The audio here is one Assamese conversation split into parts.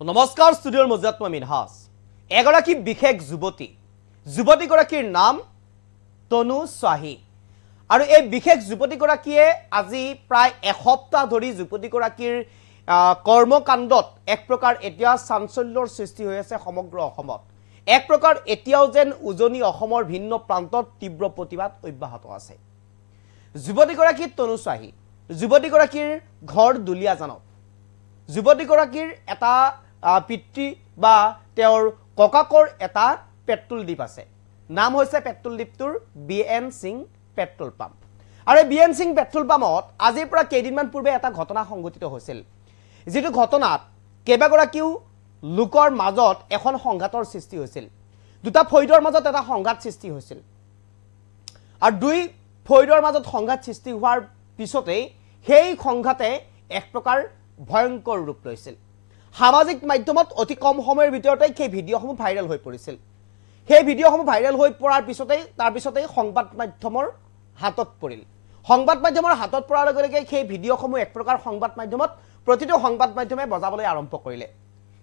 নমস্কাৰ ষ্টুডিঅ'ৰ মজাত মই মিনহাস এগৰাকী বিশেষ যুৱতীগৰাকীৰ নাম তনু স্বাহী আৰু এই বিশেষ যুৱতীগৰাকীয়ে আজি প্ৰায় এসপ্তাহ ধৰি যুৱতীগৰাকীৰ কৰ্মকাণ্ডত এক প্ৰকাৰ এতিয়া চাঞ্চল্যৰ সৃষ্টি হৈ আছে সমগ্ৰ অসমত এক প্ৰকাৰ এতিয়াও যেন উজনি অসমৰ ভিন্ন প্ৰান্তত তীব্ৰ প্ৰতিবাদ অব্যাহত আছে যুৱতীগৰাকী তনু স্বাহী যুৱতীগৰাকীৰ ঘৰ দুলিয়াজানত যুৱতীগৰাকীৰ এটা পিতৃ বা তেওঁৰ ককাকৰ এটা পেট্ৰল ডিপ আছে নাম হৈছে পেট্ৰল ডিপটোৰ বিএন সিং পেট্ৰল পাম্প আৰু বিএন সিং পেট্ৰল পাম্পত আজিৰ পৰা কেইদিনমান পূৰ্বে এটা ঘটনা সংঘটিত হৈছিল যেটো ঘটনাত কেবাগৰাকীও লোকৰ মাজত এখন সংঘাতৰ সৃষ্টি হৈছিল দুটা ফৈদৰ মাজত এটা সংঘাত সৃষ্টি হৈছিল আৰু দুই ফৈদৰ মাজত সংঘাত সৃষ্টি হোৱাৰ পিছতে সেই সংঘাতে এক প্ৰকাৰ ভয়ংকৰ ৰূপ লৈছিল সামাজিক মাধ্যমত অতি কম সময়ৰ ভিতৰতে সেই ভিডিঅ'সমূহ ভাইৰেল হৈ পৰিছিল সেই ভিডিঅ'সমূহ ভাইৰেল হৈ পৰাৰ পিছতে সংবাদ মাধ্যমৰ হাতত পৰিল সংবাদ মাধ্যমৰ হাতত পৰাৰ লগে লগে সেই ভিডিঅ'সমূহ এক প্ৰকাৰ সংবাদ মাধ্যমত প্ৰতিটো সংবাদ মাধ্যমে বজাবলৈ আৰম্ভ কৰিলে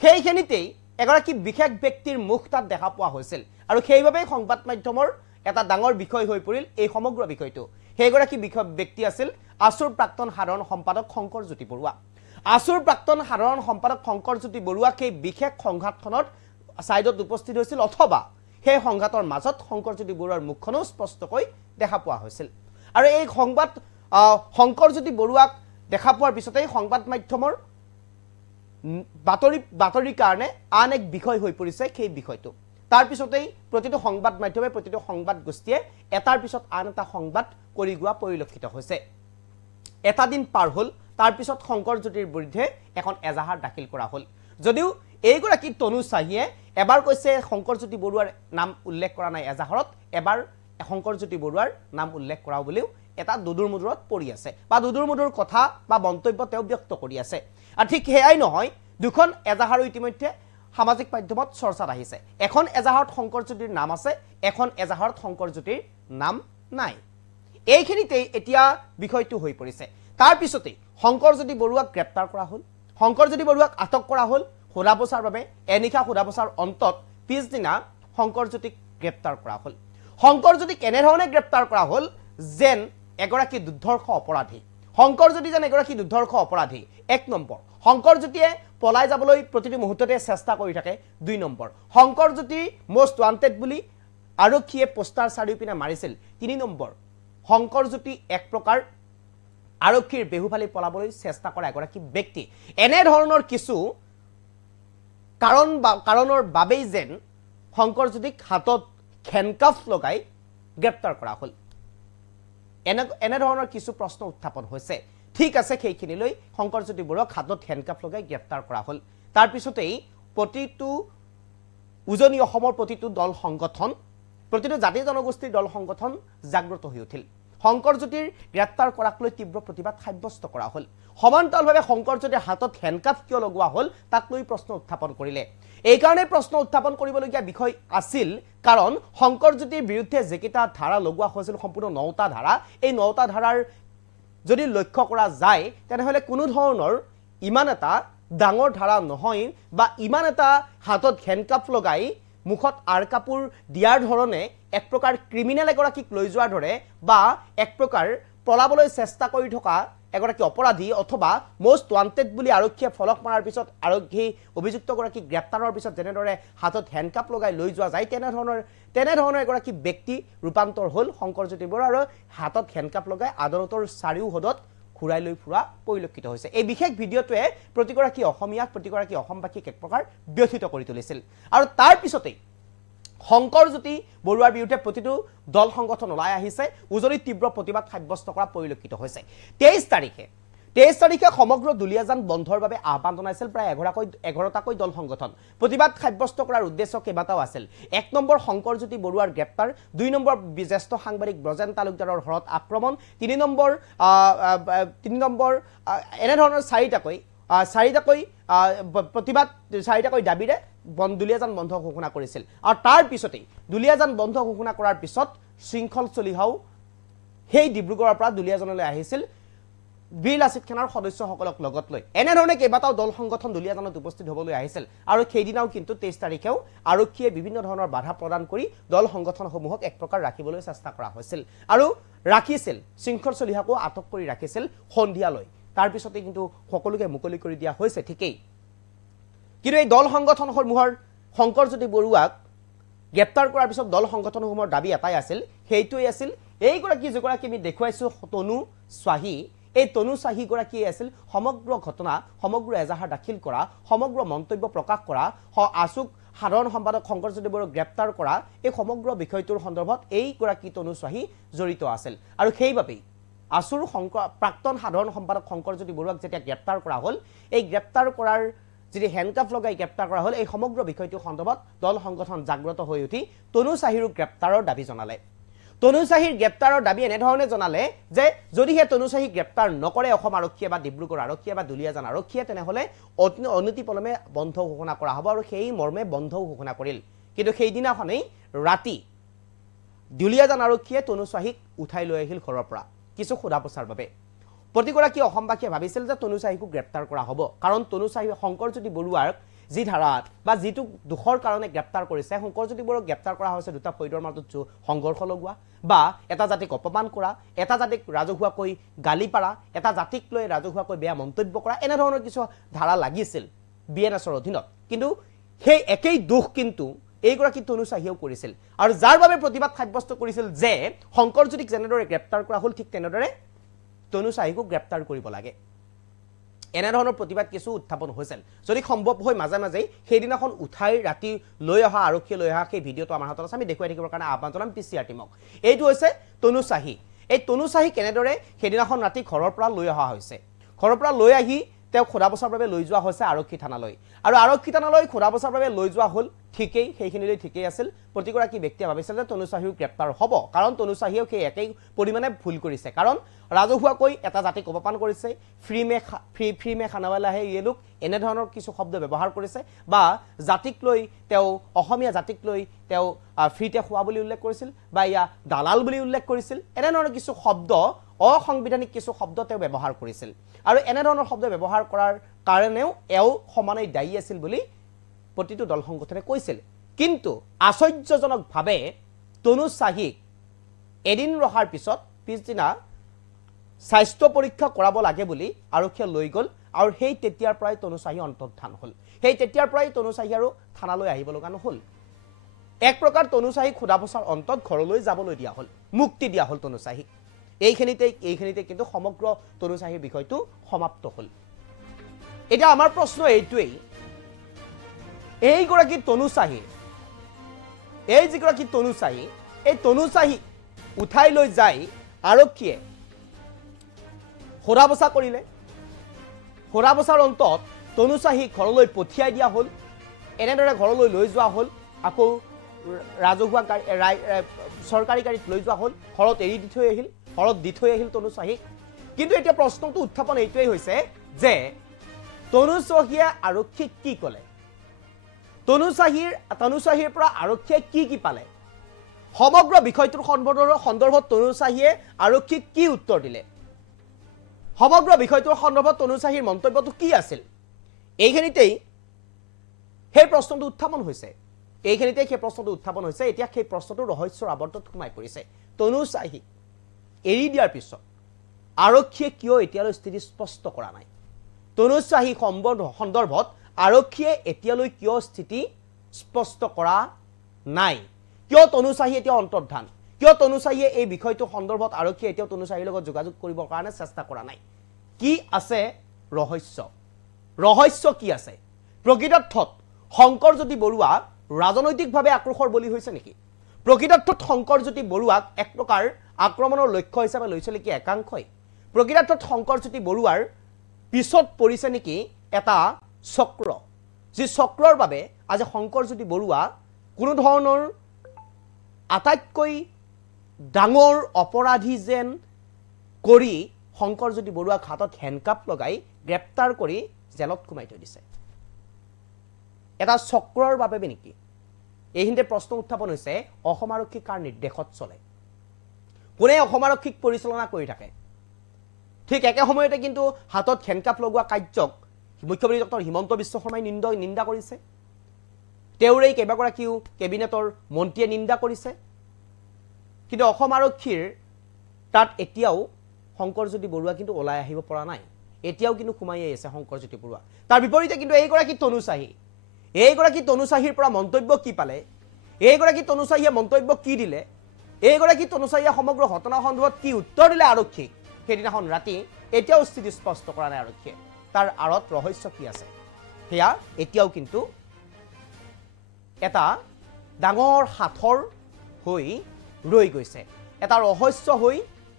সেইখিনিতেই এগৰাকী বিশেষ ব্যক্তিৰ মুখ তাত দেখা পোৱা হৈছিল আৰু সেইভাবে সংবাদ মাধ্যমৰ এটা ডাঙৰ বিষয় হৈ পৰিল এই সমগ্ৰ বিষয়টো সেইগৰাকী ব্যক্তি আছিল আসুৰ প্ৰাক্তন সাধাৰণ সম্পাদক শংকৰজ্যোতি বৰুৱা আসুৰ প্ৰাক্তন সাধাৰণ সম্পাদক শংকৰজ্যোতি বৰুৱা সেই বিশেষ সংঘাতখনত সাইডত উপস্থিত হৈছিল অথবা সেই সংঘাতৰ মাজত শংকৰজ্যোতি বৰুৱাৰ মুখখনো স্পষ্টকৈ দেখা পোৱা হৈছিল আৰু এই সংবাদ শংকৰজ্যোতি বৰুৱাক দেখা পোৱাৰ পিছতেই সংবাদ মাধ্যমৰ বাতৰিৰ কাৰণে আন এক বিষয় হৈ পৰিছে সেই বিষয়টো তাৰ পিছতেই প্ৰতিটো সংবাদ মাধ্যমে প্ৰতিটো সংবাদ গোষ্ঠীয়ে এটাৰ পিছত আন এটা সংবাদ কৰি গোৱা পৰিলক্ষিত হৈছে এটা দিন পাৰ হ'ল তাৰ পিছত শংকৰজ্যোতিৰ বিৰুদ্ধে এখন এজাহাৰ দাখিল কৰা হ'ল যদিও এইগৰাকী তনু স্বাহীয়ে এবাৰ কৈছে শংকৰজ্যোতি বৰুৱাৰ নাম উল্লেখ কৰা নাই এজাহাৰত এবাৰ শংকৰজ্যোতি বৰুৱাৰ নাম উল্লেখ কৰা বুলিও এটা দুদুৰ মুদুৰত পৰি আছে বা দুদুৰ মুদুৰ কথা বা মন্তব্য তেওঁ ব্যক্ত কৰি আছে আৰু ঠিক হেয়াই নহয় দুখন এজাহাৰ ইতিমধ্যে সামাজিক মাধ্যমত চৰ্চাত আহিছে এখন এজাহাৰত শংকৰজ্যোতিৰ নাম আছে এখন এজাহাৰত শংকৰজ্যোতিৰ নাম নাই এইখিনিতেই এতিয়া বিষয়টো হৈ পৰিছে তাৰ পিছতে শংকৰজ্যোতি বৰুৱাক গ্ৰেপ্তাৰ কৰা হ'ল শংকৰজ্যোতি বৰুৱাক আটক কৰা হ'ল সোধাপোছাৰ বাবে এনিশা সোধাপোছাৰ অন্তত পিছদিনা শংকৰজ্যোতিক গ্ৰেপ্তাৰ কৰা হ'ল শংকৰজ্যোতিক এনেধৰণে গ্ৰেপ্তাৰ কৰা হ'ল যেন এগৰাকী দুৰ্ধৰ্ষ অপৰাধী শংকৰজ্যোতি যেন এগৰাকী দুৰ্ধৰ্ষ অপৰাধী এক নম্বৰ শংকৰজ্যোতিয়ে পলাই যাবলৈ প্ৰতিটো মুহূৰ্ততে চেষ্টা কৰি থাকে দুই নম্বৰ শংকৰজ্যোতি মোষ্ট ৱান্টেড বুলি আৰক্ষীয়ে পোষ্টাৰ চাৰিওপিনে মাৰিছিল তিনি নম্বৰ শংকৰজ্যোতি এক প্ৰকাৰ আৰক্ষীৰ বেহুফালি পলাবলৈ চেষ্টা কৰা এগৰাকী ব্যক্তি এনে ধৰণৰ কিছু কাৰণৰ বাবেই যেন শংকৰজ্যোতিক হাতত হেণ্ডকাফ লগাই গ্ৰেপ্তাৰ কৰা হ'ল এনে ধৰণৰ কিছু প্ৰশ্ন উত্থাপন হৈছে ঠিক আছে সেইখিনিলৈ শংকৰজ্যোতি বৰুৱাক হাতত হেণ্ডকাফ লগাই গ্ৰেপ্তাৰ কৰা হ'ল তাৰ পিছতেই প্ৰতিটো উজনি অসমৰ প্ৰতিটো দল সংগঠন প্ৰতিটো জাতি জনগোষ্ঠীৰ দল সংগঠন জাগ্ৰত হৈ উঠিল শংকৰজ্যোতিৰ গ্ৰেপ্তাৰ কৰাক লৈ তীব্ৰ প্ৰতিবাদ সাব্যস্ত কৰা হ'ল সমান্তৰালভাৱে শংকৰজ্যোতিৰ হাতত হেণ্ডকাফ কিয় লগোৱা হ'ল তাক লৈ প্ৰশ্ন উত্থাপন কৰিলে এই কাৰণে প্ৰশ্ন উত্থাপন কৰিবলগীয়া বিষয় আছিল কাৰণ শংকৰজ্যোতিৰ বিৰুদ্ধে যেকেইটা ধাৰা লগোৱা হৈছিল সম্পূৰ্ণ 9টা ধাৰা এই 9টা ধাৰাৰ যদি লক্ষ্য কৰা যায় তেনেহলে কোনো ধৰণৰ ইমান এটা ডাঙৰ ধাৰা নহয় বা ইমান এটা হাতত হেণ্ডকাফ লগাই মুখত আৰ কাপোৰ দিয়াৰ ধৰণে এক প্ৰকাৰ ক্ৰিমিনেল এগৰাকীক লৈ যোৱাৰ ধৰে বা এক প্ৰকাৰ পলাবলৈ চেষ্টা কৰি থকা এগৰাকী অপৰাধী অথবা মোষ্ট ৱান্টেড বুলি আৰক্ষীয়ে ফলক মাৰাৰ পিছত আৰক্ষী অভিযুক্তগৰাকী গ্ৰেপ্তাৰৰ পিছত যেনেদৰে হাতত হেণ্ডকাফ লগাই লৈ যোৱা যায় তেনেধৰণৰ এগৰাকী ব্যক্তি ৰূপান্তৰ হ'ল শংকৰজ্যোতি বৰুৱা আৰু হাতত হেণ্ডকাফ লগাই আদালতৰ চাৰিওহদত ঘূৰাই লৈ ফুৰা পৰিলক্ষিত হৈছে এই বিশেষ ভিডিঅ'টোৱে প্ৰতিগৰাকী অসমীয়াক প্ৰতিগৰাকী অসমবাসীক এক প্ৰকাৰ ব্যথিত কৰি তুলিছিল আৰু তাৰ পিছতেই শংকৰজ্যোতি বৰুৱাৰ বিৰুদ্ধে প্ৰতিটো দল সংগঠন ওলাই আহিছে উজনিত তীব্ৰ প্ৰতিবাদ সাব্যস্ত কৰা পৰিলক্ষিত হৈছে 23 তাৰিখে সমগ্ৰ দুলিয়াজান বন্ধৰ বাবে আহ্বান জনাইছিল প্ৰায় 11টাকৈ দল সংগঠন প্ৰতিবাদ সাব্যস্ত কৰাৰ উদ্দেশ্য কেইবাটাও আছিল এক নম্বৰ শংকৰজ্যোতি বৰুৱাৰ গ্ৰেপ্তাৰ দুই নম্বৰ জ্যেষ্ঠ সাংবাদিক ব্ৰজেন তালুকদাৰৰ ঘৰত আক্ৰমণ তিনি নম্বৰ এনে ধৰণৰ চাৰিটাকৈ প্ৰতিবাদ চাৰিটাকৈ দাবীৰে দুলিয়াজান বন্ধ ঘোষণা কৰিছিল আৰু তাৰ পিছতেই দুলিয়াজান বন্ধ ঘোষণা কৰাৰ পিছত শৃংখল চলিহাও সেই ডিব্ৰুগড়ৰ পৰা দুলিয়াজানলৈ আহিছিল বীৰ লাচিত সেনাৰ সদস্যসকলক লগত লৈ এনেধৰণে কেইবাটাও দল সংগঠন দুলীয়াজানত উপস্থিত হ'বলৈ আহিছিল আৰু সেইদিনাও কিন্তু 23 তাৰিখেও আৰক্ষীয়ে বিভিন্ন ধৰণৰ বাধা প্ৰদান কৰি দল সংগঠনসমূহক এক প্ৰকাৰ ৰাখিবলৈ চেষ্টা কৰা হৈছিল আৰু ৰাখিছিল শৃংখল চলিহাকো আটক কৰি ৰাখিছিল সন্ধিয়ালৈ তাৰ পিছতে কিন্তু সকলোকে মুকলি কৰি দিয়া হৈছে ঠিকই কিন্তু এই দল সংগঠনসমূহৰ শংকৰজ্যোতি বৰুৱাক গ্ৰেপ্তাৰ কৰাৰ পিছত দল সংগঠনসমূহৰ দাবী এটাই আছিল সেইটোই আছিল এইগৰাকী যিগৰাকী আমি দেখুৱাইছো তনু স্বাহী এই তনু স্বাহী গৰাকীয়ে আছিল সমগ্ৰ ঘটনা সমগ্ৰ এজাহাৰ দাখিল কৰা সমগ্ৰ মন্তব্য প্ৰকাশ কৰা আছুক সাধাৰণ সম্পাদক শংকৰজ্যোতি বৰুৱাক গ্ৰেপ্তাৰ কৰা এই সমগ্ৰ বিষয়টোৰ সন্দৰ্ভত এইগৰাকী তনু স্বাহী জড়িত আছিল আৰু সেইবাবেই আছুৰ প্ৰাক্তন সাধাৰণ সম্পাদক শংকৰজ্যোতি বৰুৱাক যেতিয়া গ্ৰেপ্তাৰ কৰা হ'ল এই গ্ৰেপ্তাৰ কৰাৰ যদি হেণ্ডকাফ লগাই গ্ৰেপ্তাৰ কৰা হ'ল এই সমগ্ৰ বিষয়টোৰ সন্দৰ্ভত দল সংগঠন জাগ্ৰত হৈ উঠি তনু স্বাহীৰ গ্ৰেপ্তাৰৰ দাবী জনালে তনু স্বাহীৰ গ্ৰেপ্তাৰৰ দাবী এনেধৰণে জনালে যে যদিহে তনু স্বাহীক গ্ৰেপ্তাৰ নকৰে অসম আৰক্ষীয়ে বা ডিব্ৰুগড় আৰক্ষীয়ে বা দুলীয়াজান আৰক্ষীয়ে তেনেহ'লে অনতিপলমে বন্ধ ঘোষণা কৰা হ'ব আৰু সেই মৰ্মে বন্ধ ঘোষণা কৰিল কিন্তু সেইদিনাখনেই ৰাতি দুলীয়াজান আৰক্ষীয়ে তনু স্বাহীক উঠাই লৈ আহিল ঘৰৰ পৰা কিছু সোধা পোছাৰ বাবে প্ৰতিগৰাকী অসমবাসীয়ে ভাবিছিল যে তনু স্বাহীকো গ্ৰেপ্তাৰ কৰা হ'ব কাৰণ তনু স্বাহী শংকৰজ্যোতি বৰুৱাক যি ধাৰাত বা যিটো দুখৰ কাৰণে গ্ৰেপ্তাৰ কৰিছে শংকৰজ্যোতি বৰুৱাক গ্ৰেপ্তাৰ কৰা হৈছে দুটা ফৈদৰ মাজত সংঘৰ্ষ লগোৱা বা এটা জাতিক অপমান কৰা এটা জাতিক ৰাজহুৱাকৈ গালি পাৰা এটা জাতিক লৈ ৰাজহুৱাকৈ বেয়া মন্তব্য কৰা এনেধৰণৰ কিছু ধাৰা লাগিছিল বিএনএছৰ অধীনত কিন্তু সেই একেই দুখ কিন্তু এইগৰাকী তনু স্বাহীয়েও কৰিছিল আৰু যাৰ বাবে প্ৰতিবাদ সাব্যস্ত কৰিছিল যে শংকৰজ্যোতিক যেনেদৰে গ্ৰেপ্তাৰ কৰা হ'ল ঠিক তেনেদৰে তনু স্বাহীকো গ্ৰেপ্তাৰ কৰিব লাগে এনেধৰণৰ প্ৰতিবাদ কিছু উত্থাপন হৈছিল যদি সম্ভৱ হয় মাজে মাজে সেইদিনাখন উঠাই ৰাতি লৈ অহা আৰক্ষী লৈ অহা সেই ভিডিঅ'টো আমাৰ হাতত আছে আমি দেখুৱাই থাকিবৰ কাৰণে আহ্বান জনাম পিচিআৰ টিমক এইটো হৈছে তনু স্বাহী এই তনু স্বাহী কেনেদৰে সেইদিনাখন ৰাতি ঘৰৰ পৰা লৈ অহা হৈছে ঘৰৰ পৰা লৈ আহি তেওঁ খোদা বছৰ বাবে লৈ যোৱা হৈছে আৰক্ষী থানালৈ আৰু আৰক্ষী থানালৈ খোদা বছৰ বাবে লৈ যোৱা হ'ল ঠিকই সেইখিনিলৈ ঠিকই আছিল প্ৰতিগৰাকী ব্যক্তিয়ে ভাবিছিল যে তনু স্বাহীও গ্ৰেপ্তাৰ হ'ব কাৰণ তনু স্বাহীয়েও সেই একেই পৰিমাণে ভুল কৰিছে কাৰণ ৰাজহুৱাকৈ এটা জাতিক অপমান কৰিছে ফ্ৰী মে খানাৱালাহে এই লোক এনেধৰণৰ কিছু শব্দ ব্যৱহাৰ কৰিছে বা জাতিক লৈ তেওঁ অসমীয়া জাতিক লৈ তেওঁ ফ্ৰীতে খোৱা বুলি উল্লেখ কৰিছিল বা ইয়া দালাল বুলি উল্লেখ কৰিছিল এনেধৰণৰ কিছু শব্দ অসাংবিধানিক কিছু শব্দ তেওঁ ব্যৱহাৰ কৰিছিল আৰু এনেধৰণৰ শব্দ ব্যৱহাৰ কৰাৰ কাৰণেও এও সমানেই দায়ী আছিল বুলি প্ৰতিটো দল সংগঠনে কৈছিল কিন্তু আশ্চৰ্যজনকভাৱে তনু স্বাহীক এদিন ৰহাৰ পিছত পিছদিনা স্বাস্থ্য পৰীক্ষা কৰাব লাগে বুলি আৰক্ষীয়ে লৈ গ'ল আৰু সেই তেতিয়াৰ পৰাই তনু স্বাহী অন্তৰ্ধান হ'ল সেই তেতিয়াৰ পৰাই তনু স্বাহী আৰু থানালৈ আহিব লগা নহ'ল এক প্ৰকাৰ তনু স্বাহীক খোদা বছৰ অন্তত ঘৰলৈ যাবলৈ দিয়া হ'ল মুক্তি দিয়া হ'ল তনু স্বাহীক এইখিনিতে কিন্তু সমগ্ৰ তনু স্বাহীৰ বিষয়টো সমাপ্ত হ'ল এতিয়া আমাৰ প্ৰশ্ন এইটোৱেই এইগৰাকী তনু স্বাহী এই যিগৰাকী তনু স্বাহী এই তনু স্বাহী উঠাই লৈ যায় আৰক্ষীয়ে সোধা পোছা কৰিলে সোধা পোছাৰ অন্তত তনু স্বাহীক ঘৰলৈ পঠিয়াই দিয়া হ'ল এনেদৰে ঘৰলৈ লৈ যোৱা হ'ল আকৌ ৰাজহুৱা চৰকাৰী গাড়ীত লৈ যোৱা হ'ল ঘৰত এৰি দি থৈ আহিল ঘৰত দি থৈ আহিল তনু স্বাহীক কিন্তু এতিয়া প্ৰশ্নটো উত্থাপন এইটোৱেই হৈছে যে তনু স্বাহীয়ে আৰক্ষীক কি ক'লে তনু স্বাহীৰ পৰা আৰক্ষীয়ে কি পালে সমগ্ৰ বিষয়টোৰ সন্দৰ্ভত তনু স্বাহীয়ে আৰক্ষীক কি উত্তৰ দিলে সমগ্ৰ বিষয়টোৰ সন্দৰ্ভত তনু স্বাহীৰ মন্তব্যটো কি আছিল এইখিনিতেই সেই প্ৰশ্নটো উত্থাপন হৈছে এতিয়া সেই প্ৰশ্নটো ৰহস্যৰ আৱৰ্তত সোমাই পৰিছে তনু স্বাহীক এৰি দিয়াৰ পিছত আৰক্ষীয়ে কিয় এতিয়ালৈ স্থিতি স্পষ্ট কৰা নাই তনু স্বাহী সন্দৰ্ভত আৰক্ষীয়ে এতিয়ালৈ কিয় স্থিতি স্পষ্ট কৰা নাই কিয় তনু স্বাহী এতিয়া অন্তৰ্ধান কিয় তনু স্বাহীয়ে এই বিষয়টো সন্দৰ্ভত আৰক্ষীয়ে এতিয়া তনু স্বাহীৰ লগত যোগাযোগ কৰিবৰ কাৰণে চেষ্টা কৰা নাই কি আছে ৰহস্য কি আছে প্ৰকৃতাৰ্থত শংকৰজ্যোতি বৰুৱা ৰাজনৈতিকভাৱে আক্ৰোশৰ বলি হৈছে নেকি প্ৰকৃতাৰ্থত শংকৰজ্যোতি বৰুৱাক এক প্ৰকাৰ আক্ৰমণৰ লক্ষ্য হিচাপে লৈছে নেকি একাংশই প্ৰকৃতাৰ্থত শংকৰজ্যোতি বৰুৱাৰ পিছত পৰিছে নেকি এটা চক্ৰ যি চক্ৰৰ বাবে আজি শংকৰজ্যোতি বৰুৱা কোনো ধৰণৰ আটাইতকৈ ডাঙৰ অপৰাধী যেন কৰি শংকৰজ্যোতি বৰুৱাক হাতত হেণ্ডকাপ লগাই গ্ৰেপ্তাৰ কৰি জেলত কুমাই থৈ দিছে এটা চক্ৰৰ বাবে নেকি এইখিনিতে প্ৰশ্ন উত্থাপন হৈছে অসম আৰক্ষী কাৰ নিৰ্দেশত চলে কোনে অসম আৰক্ষীক পৰিচালনা কৰি থাকে ঠিক একে সময়তে কিন্তু হাতত হেণ্ডকাফ লগোৱা কাৰ্যক মুখ্যমন্ত্ৰী ডক্টৰ হিমন্ত বিশ্ব শৰ্মাই নিন্দা কৰিছে তেওঁৰেই কেইবাগৰাকীও কেবিনেটৰ মন্ত্ৰীয়ে নিন্দা কৰিছে কিন্তু অসম আৰক্ষীৰ তাত এতিয়াও শংকৰজ্যোতি বৰুৱা কিন্তু ওলাই আহিব পৰা নাই এতিয়াও কিন্তু সোমাই আছে শংকৰজ্যোতি বৰুৱা তাৰ বিপৰীতে কিন্তু এইগৰাকী তনু চাহীৰ পৰা মন্তব্য কি পালে এইগৰাকী তনু চাহীয়ে মন্তব্য কি দিলে এইগৰাকী তনু চাহীয়ে সমগ্ৰ ঘটনা সন্দৰ্ভত কি উত্তৰ দিলে আৰক্ষীক সেইদিনাখন ৰাতি এতিয়াও স্থিতি স্পষ্ট কৰা নাই আৰক্ষীয়ে তাৰ আঁৰত ৰহস্য কি আছে সেয়া এতিয়াও কিন্তু এটা ডাঙৰ হাতৰ হৈ ৰৈ গৈছে এটা ৰহস্য হৈ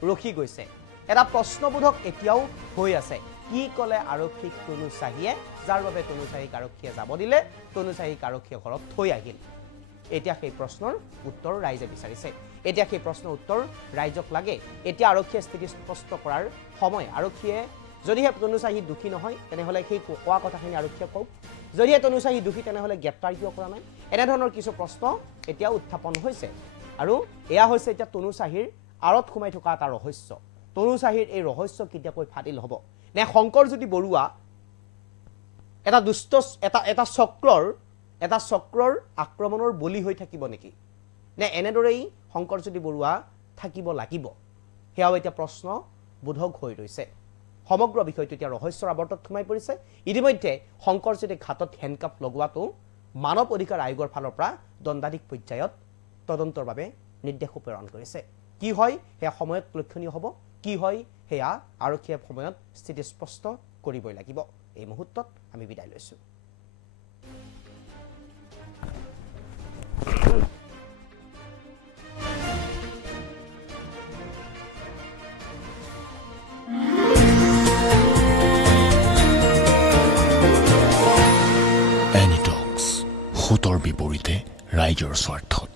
ৰখি গৈছে এটা প্ৰশ্নবোধক এতিয়াও হৈ আছে কি কলে আৰক্ষীক তনু চাহীয়ে যাৰ বাবে তনু চাহীক আৰক্ষীয়ে যাব দিলে তনু চাহীক আৰক্ষীয়ে ঘৰত থৈ আহিল এতিয়া সেই প্ৰশ্নৰ উত্তৰ ৰাইজে বিচাৰিছে এতিয়া সেই প্ৰশ্নৰ উত্তৰ ৰাইজক লাগে এতিয়া আৰক্ষীয়ে স্থিতি স্পষ্ট কৰাৰ সময় আৰক্ষীয়ে যদিহে তনু চাহী দুখী নহয় তেনেহলে সেই কোৱা কথাখিনি আৰক্ষীয়ে কওক যদিহে তনু চাহী দুখী তেনেহলে গ্ৰেপ্তাৰ কিয় কৰা নাই এনেধৰণৰ কিছু প্ৰশ্ন এতিয়া উত্থাপন হৈছে আৰু এয়া হৈছে এতিয়া তনু চাহীৰ আঁৰত সোমাই থকা এটা ৰহস্য তনু চাহীৰ এই ৰহস্য কেতিয়াকৈ ফাদিল হ'ব নে শংকৰজ্যোতি বৰুৱা এটা দুষ্ট এটা চক্ৰৰ আক্ৰমণৰ বলি হৈ থাকিব নেকি নে এনেদৰেই শংকৰজ্যোতি বৰুৱা থাকিব লাগিব সেয়াও এতিয়া প্ৰশ্ন বোধক হৈ ৰৈছে সমগ্ৰ বিষয়টো এতিয়া ৰহস্যৰ আৱৰ্তত সোমাই পৰিছে ইতিমধ্যে শংকৰজ্যোতিক হাতত হেণ্ডকাফ লগোৱাটো মানৱ অধিকাৰ আয়োগৰ ফালৰ পৰা দণ্ডাধীশ পৰ্যায়ত তদন্তৰ বাবে নিৰ্দেশ প্ৰেৰণ কৰিছে কি হয় সেয়া সময়ত লক্ষণীয় হ'ব কি হয় সেয়া আৰক্ষীয়ে সময়ত স্থিতি স্পষ্ট কৰিবই লাগিব এই মুহূৰ্তত আমি বিদায় লৈছো Anytalks, Hutor বিপৰীতে ৰাইজৰ স্বাৰ্থত